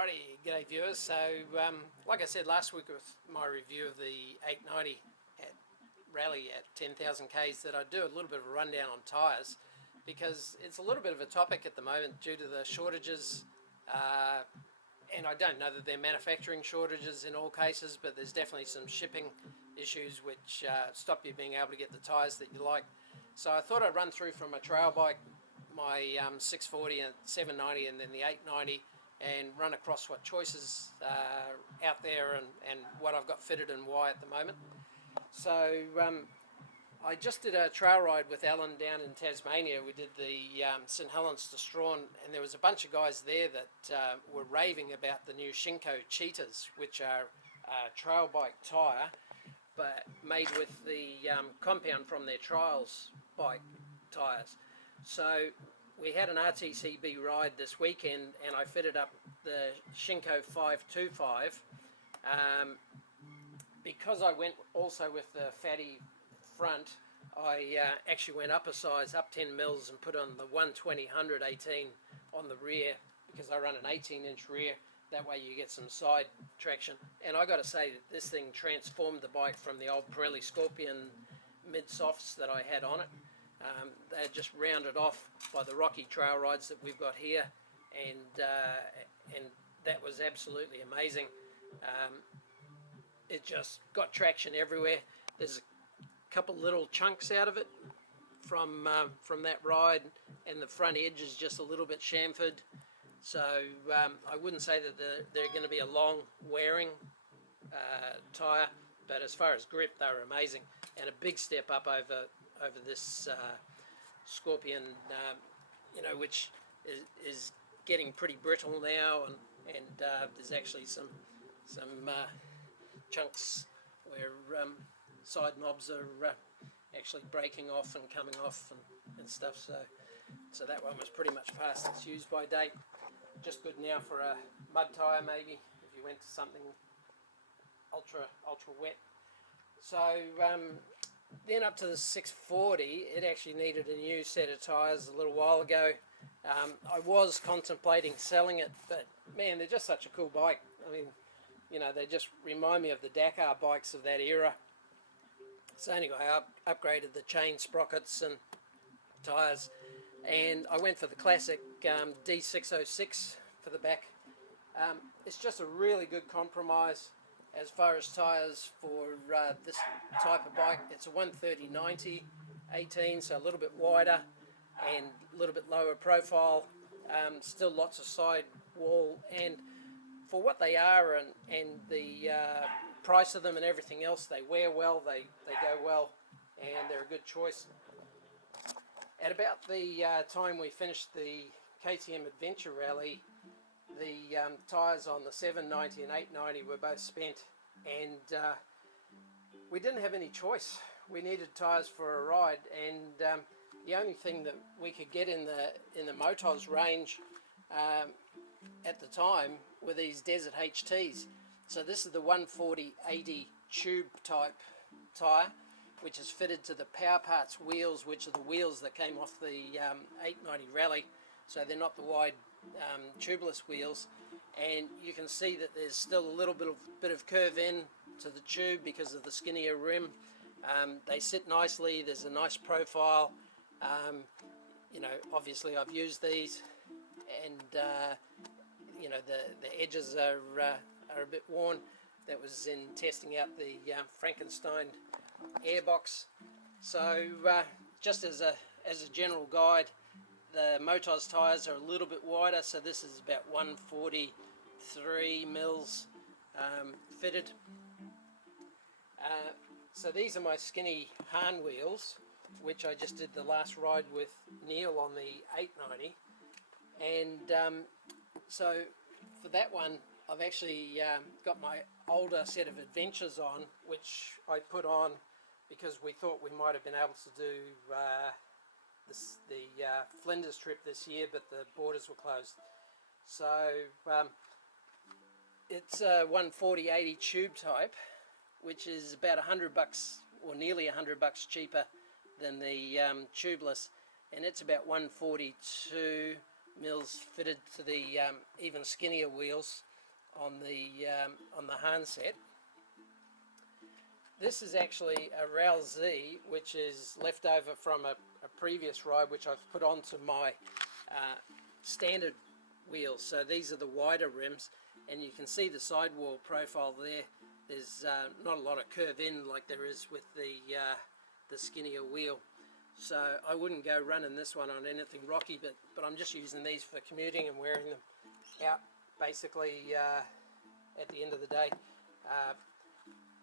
Alrighty, g'day viewers. So, like I said last week with my review of the 890 at rally at 10,000 Ks, that I do a little bit of a rundown on tyres because it's a little bit of a topic at the moment due to the shortages. And I don't know that they're manufacturing shortages in all cases, but there's definitely some shipping issues which stop you being able to get the tyres that you like. So I thought I'd run through from a trail bike, my 640 and 790 and then the 890, and run across what choices are out there and what I've got fitted and why at the moment. So I just did a trail ride with Alan down in Tasmania. We did the St Helens to Strahan, and there was a bunch of guys there that were raving about the new Shinko Cheetahs, which are a trail bike tyre but made with the compound from their trials bike tyres. So we had an RTCB ride this weekend and I fitted up the Shinko 525 because I went also with the fatty front. I actually went up a size, up 10 mils, and put on the 120/100 18 on the rear because I run an 18-inch rear. That way you get some side traction. And I got to say that this thing transformed the bike from the old Pirelli Scorpion mid-softs that I had on it. They're just rounded off by the rocky trail rides that we've got here, and that was absolutely amazing. It just got traction everywhere. There's a couple little chunks out of it from that ride, and the front edge is just a little bit chamfered. So I wouldn't say that they're going to be a long wearing tyre, but as far as grip, they were amazing, and a big step up over this Scorpion, which is getting pretty brittle now, and there's actually some chunks where side knobs are actually breaking off and coming off and stuff. So that one was pretty much past its use by date. Just good now for a mud tyre, maybe if you went to something ultra wet. So then up to the 640, it actually needed a new set of tyres a little while ago. I was contemplating selling it, but man, they're just such a cool bike. I mean, they just remind me of the Dakar bikes of that era. So anyway, I upgraded the chain sprockets and tyres, and I went for the classic D606 for the back. It's just a really good compromise as far as tyres for this type of bike. It's a 130/90 18, so a little bit wider and a little bit lower profile. Still lots of side wall, and for what they are and the price of them and everything else, they wear well, they go well, and they're a good choice. At about the time we finished the KTM Adventure Rally, the tyres on the 790 and 890 were both spent, and we didn't have any choice. We needed tyres for a ride, and the only thing that we could get in the Motos range at the time were these Desert HTs. So this is the 140/80 tube type tyre, which is fitted to the Power Parts wheels, which are the wheels that came off the 890 Rally. So they're not the wide tubeless wheels, and you can see that there's still a little bit of curve in to the tube because of the skinnier rim. They sit nicely. There's a nice profile. Obviously I've used these, and the edges are a bit worn. That was in testing out the Frankenstein airbox. So just as a general guide, the Motos tyres are a little bit wider, so this is about 143 mils fitted. So these are my skinny Haan wheels, which I just did the last ride with Neil on the 890, and so for that one I've actually got my older set of Adventures on, which I put on because we thought we might have been able to do the Flinders trip this year, but the borders were closed. So it's a 140/80 tube type, which is about $100 or nearly $100 cheaper than the tubeless, and it's about 142 mils fitted to the even skinnier wheels. on the Haan set. This is actually a Rail Z, which is left over from a previous ride which I've put onto my standard wheels. So these are the wider rims, and you can see the sidewall profile there. There's not a lot of curve in like there is with the skinnier wheel. So I wouldn't go running this one on anything rocky, but I'm just using these for commuting and wearing them out basically at the end of the day.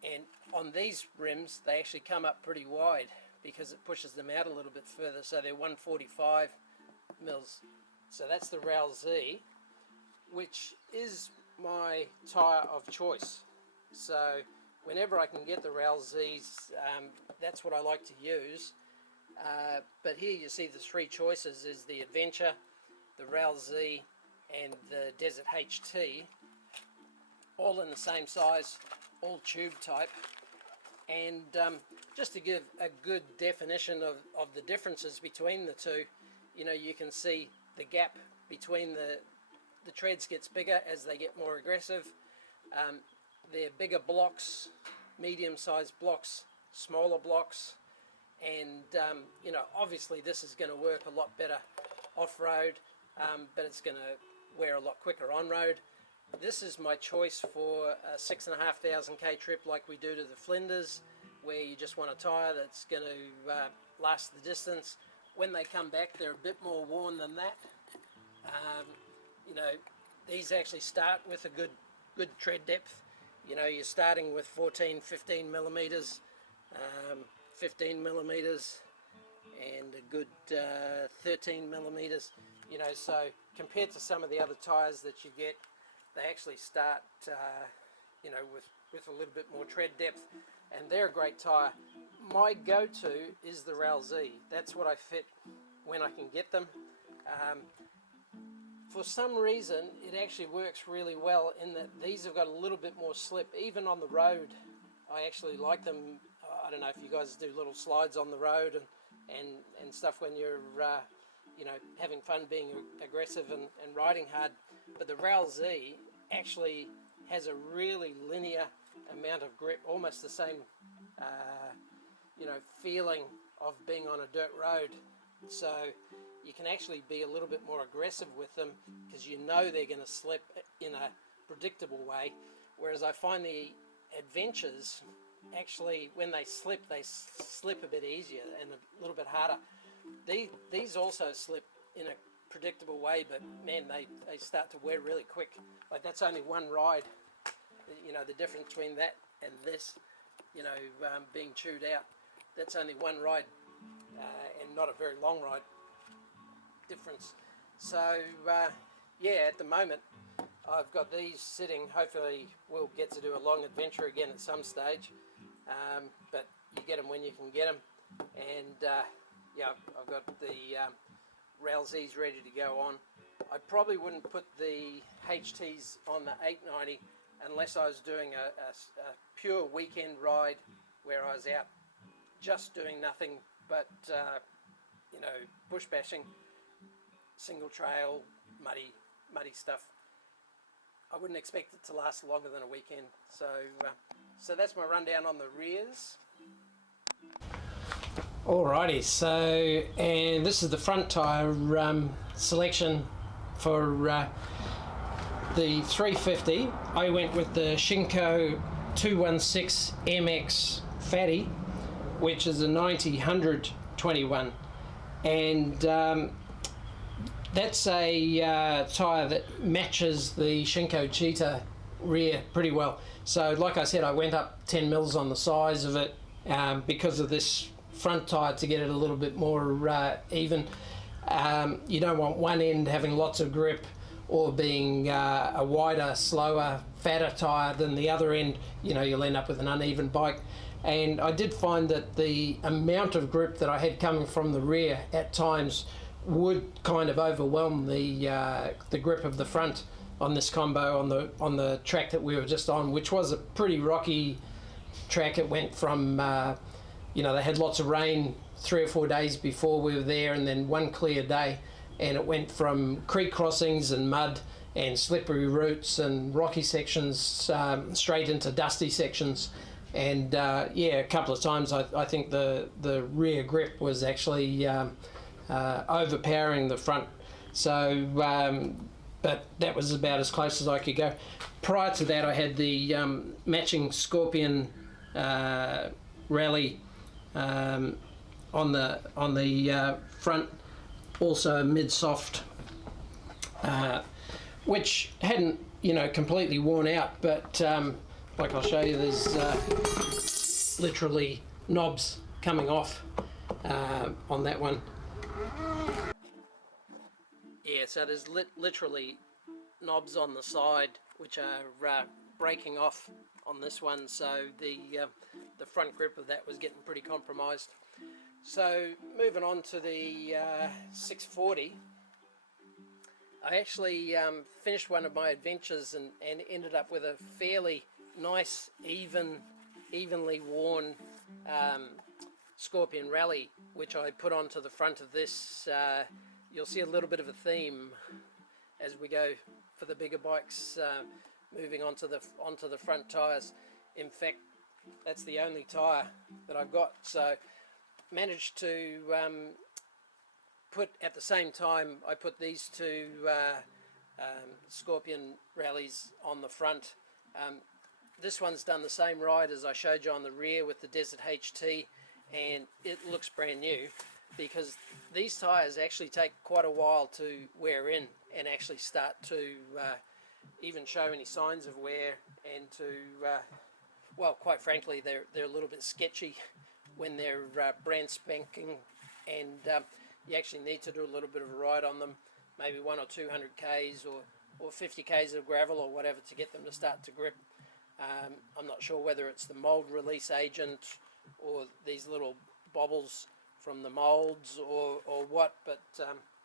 And on these rims they actually come up pretty wide because it pushes them out a little bit further, so they're 145 mils. So that's the Rail Z, which is my tyre of choice. So whenever I can get the Rail Zs, that's what I like to use. But here you see the three choices is the Adventure, the Rail Z and the Desert HT, all in the same size, all tube type. And just to give a good definition of the differences between the two, you know, you can see the gap between the treads gets bigger as they get more aggressive. They're bigger blocks, medium-sized blocks, smaller blocks, and you know, obviously this is going to work a lot better off-road, but it's going to wear a lot quicker on-road. This is my choice for a 6,500 k trip like we do to the Flinders, where you just want a tyre that's going to last the distance. When they come back, they're a bit more worn than that. You know, these actually start with a good tread depth. You know, you're starting with 14, 15 millimeters, 15 millimeters, and a good 13 millimeters. You know, so compared to some of the other tyres that you get, they actually start, you know, with a little bit more tread depth, and they're a great tyre. My go-to is the Rail Z. That's what I fit when I can get them. For some reason, it actually works really well in that these have got a little bit more slip. Even on the road, I actually like them. I don't know if you guys do little slides on the road and stuff when you're, you know, having fun being aggressive and riding hard. But the Rail Z actually has a really linear amount of grip, almost the same, you know, feeling of being on a dirt road. So you can actually be a little bit more aggressive with them because you know they're going to slip in a predictable way. Whereas I find the Adventures, actually, when they slip a bit easier and a little bit harder. These also slip in a predictable way, but man, they start to wear really quick. Like that's only one ride. You know, the difference between that and this, you know, being chewed out, that's only one ride and not a very long ride difference. So yeah, at the moment I've got these sitting. Hopefully we'll get to do a long adventure again at some stage, but you get them when you can get them. And yeah, I've got the Rail Z's ready to go on. I probably wouldn't put the HTs on the 890 unless I was doing a pure weekend ride where I was out just doing nothing but you know, bush bashing, single trail, muddy stuff. I wouldn't expect it to last longer than a weekend. So so that's my rundown on the rears. Alrighty, so and this is the front tyre selection for the 350. I went with the Shinko 216 MX Fatty, which is a 90/100 21, and that's a tyre that matches the Shinko Cheetah rear pretty well. So like I said, I went up 10 mils on the size of it because of this front tyre to get it a little bit more even. You don't want one end having lots of grip or being a wider, slower, fatter tyre than the other end. You know, you'll end up with an uneven bike. And I did find that the amount of grip that I had coming from the rear at times would kind of overwhelm the grip of the front on this combo on the track that we were just on, which was a pretty rocky track. It went from you know, they had lots of rain 3 or 4 days before we were there, and then one clear day, and it went from creek crossings and mud and slippery roots and rocky sections straight into dusty sections. And yeah, a couple of times I think the rear grip was actually overpowering the front. So, but that was about as close as I could go. Prior to that, I had the matching Scorpion rally on the front, also mid-soft, which hadn't completely worn out, but like I'll show you, there's literally knobs coming off on that one. Yeah, so there's literally knobs on the side which are breaking off on this one, so the front grip of that was getting pretty compromised. So moving on to the 640, I actually finished one of my adventures and ended up with a fairly nice, evenly worn Scorpion Rally, which I put onto the front of this. You'll see a little bit of a theme as we go for the bigger bikes, moving onto the front tyres. In fact, that's the only tyre that I've got. So managed to put, at the same time, I put these two Scorpion Rallies on the front. This one's done the same ride as I showed you on the rear with the Desert HT, and it looks brand new, because these tyres actually take quite a while to wear in and actually start to even show any signs of wear, and to well, quite frankly, they're a little bit sketchy when they're brand spanking, and you actually need to do a little bit of a ride on them, maybe 100 or 200 k's or 50 k's of gravel or whatever, to get them to start to grip. I'm not sure whether it's the mold release agent or these little bobbles from the molds or what, but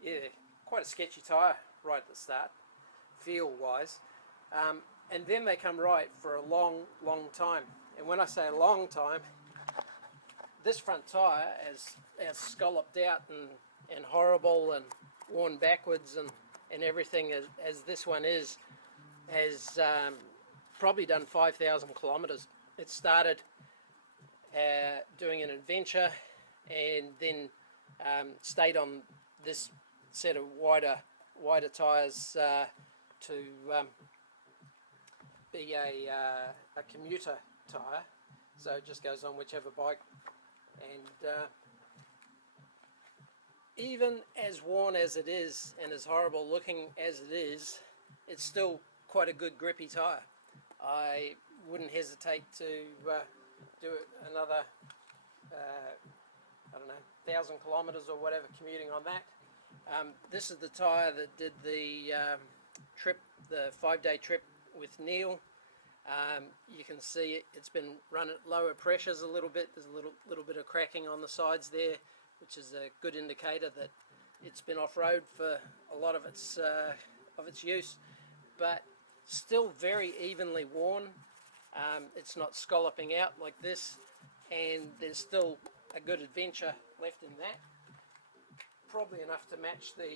yeah, quite a sketchy tyre right at the start, feel wise. And then they come right for a long time. And when I say a long time, this front tyre, as scalloped out and horrible and worn backwards and everything as this one is, has probably done 5,000 kilometres. It started doing an adventure, and then stayed on this set of wider tyres to be a commuter tyre, so it just goes on whichever bike. And even as worn as it is and as horrible looking as it is, it's still quite a good grippy tyre. I wouldn't hesitate to do another I don't know, 1,000 kilometres or whatever commuting on that. This is the tyre that did the trip, the 5-day trip with Neil. You can see it's been run at lower pressures a little bit. There's a little bit of cracking on the sides there, which is a good indicator that it's been off-road for a lot of its use, but still very evenly worn. It's not scalloping out like this, and there's still a good adventure left in that. Probably enough to match the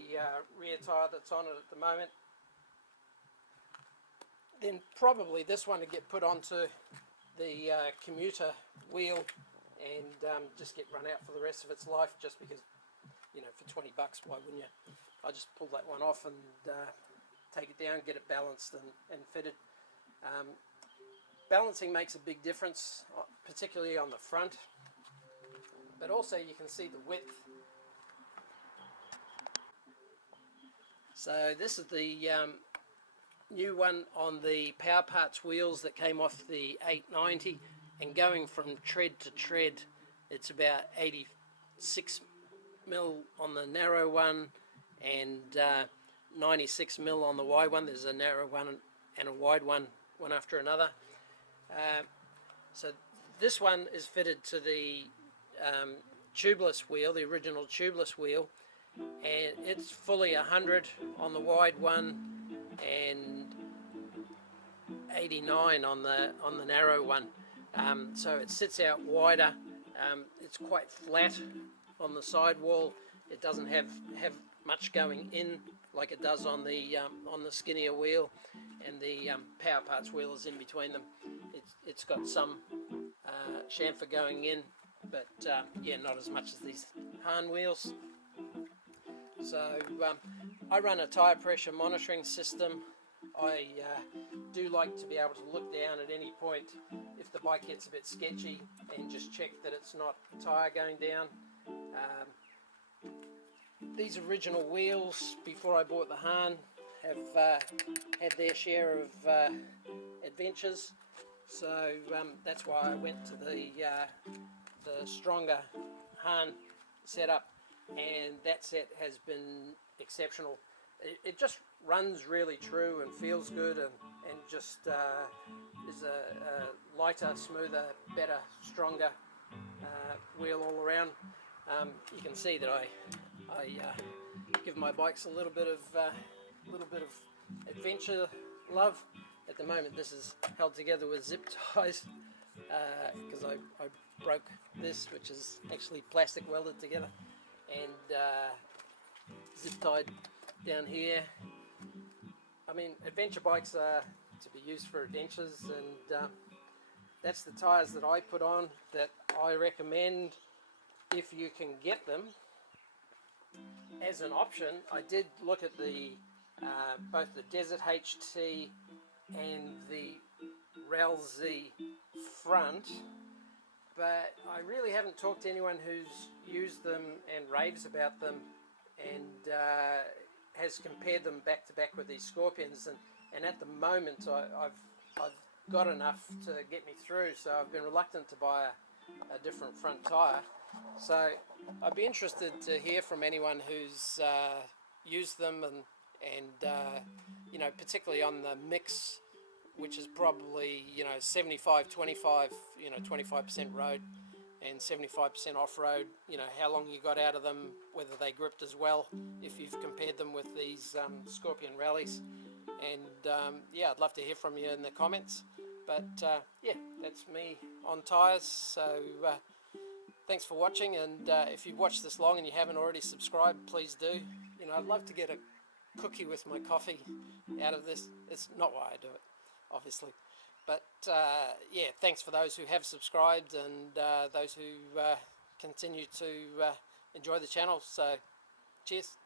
rear tyre that's on it at the moment. Then probably this one to get put onto the commuter wheel and just get run out for the rest of its life, just because, for 20 bucks, why wouldn't you? I just pull that one off and take it down, get it balanced and fitted. Balancing makes a big difference, particularly on the front, but also you can see the width. So this is the new one on the Power Parts wheels that came off the 890, and going from tread to tread, it's about 86 mil on the narrow one and 96 mil on the wide one. There's a narrow one and a wide one after another. So this one is fitted to the tubeless wheel, the original tubeless wheel, and it's fully 100 on the wide one and 89 on the narrow one. So it sits out wider. It's quite flat on the sidewall. It doesn't have much going in like it does on the skinnier wheel, and the power parts wheel is in between them. It's got some chamfer going in, but yeah, not as much as these Haan wheels. So I run a tyre pressure monitoring system. I do like to be able to look down at any point if the bike gets a bit sketchy and just check that it's not a tyre going down. These original wheels, before I bought the Haan, have had their share of adventures, so that's why I went to the stronger Haan setup, and that set has been exceptional. It just runs really true and feels good, and just is a lighter, smoother, better, stronger wheel all around. You can see that I give my bikes a little bit of adventure love. At the moment, this is held together with zip ties because I broke this, which is actually plastic welded together, and zip tied down here. I mean, adventure bikes are to be used for adventures, and that's the tyres that I put on that I recommend if you can get them. As an option, I did look at the both the Desert HT and the Rail Z front, but I really haven't talked to anyone who's used them and raves about them, and has compared them back to back with these Scorpions, and at the moment I've got enough to get me through, so I've been reluctant to buy a different front tyre. So I'd be interested to hear from anyone who's used them, and you know, particularly on the mix, which is probably, you know, 75-25, you know, 25% road and 75% off-road, you know, how long you got out of them, whether they gripped as well, if you've compared them with these Scorpion rallies. And yeah, I'd love to hear from you in the comments. But yeah, that's me on tyres. So thanks for watching, and if you've watched this long and you haven't already subscribed, please do. You know, I'd love to get a cookie with my coffee out of this. It's not why I do it, obviously. But yeah, thanks for those who have subscribed, and those who continue to enjoy the channel. So cheers.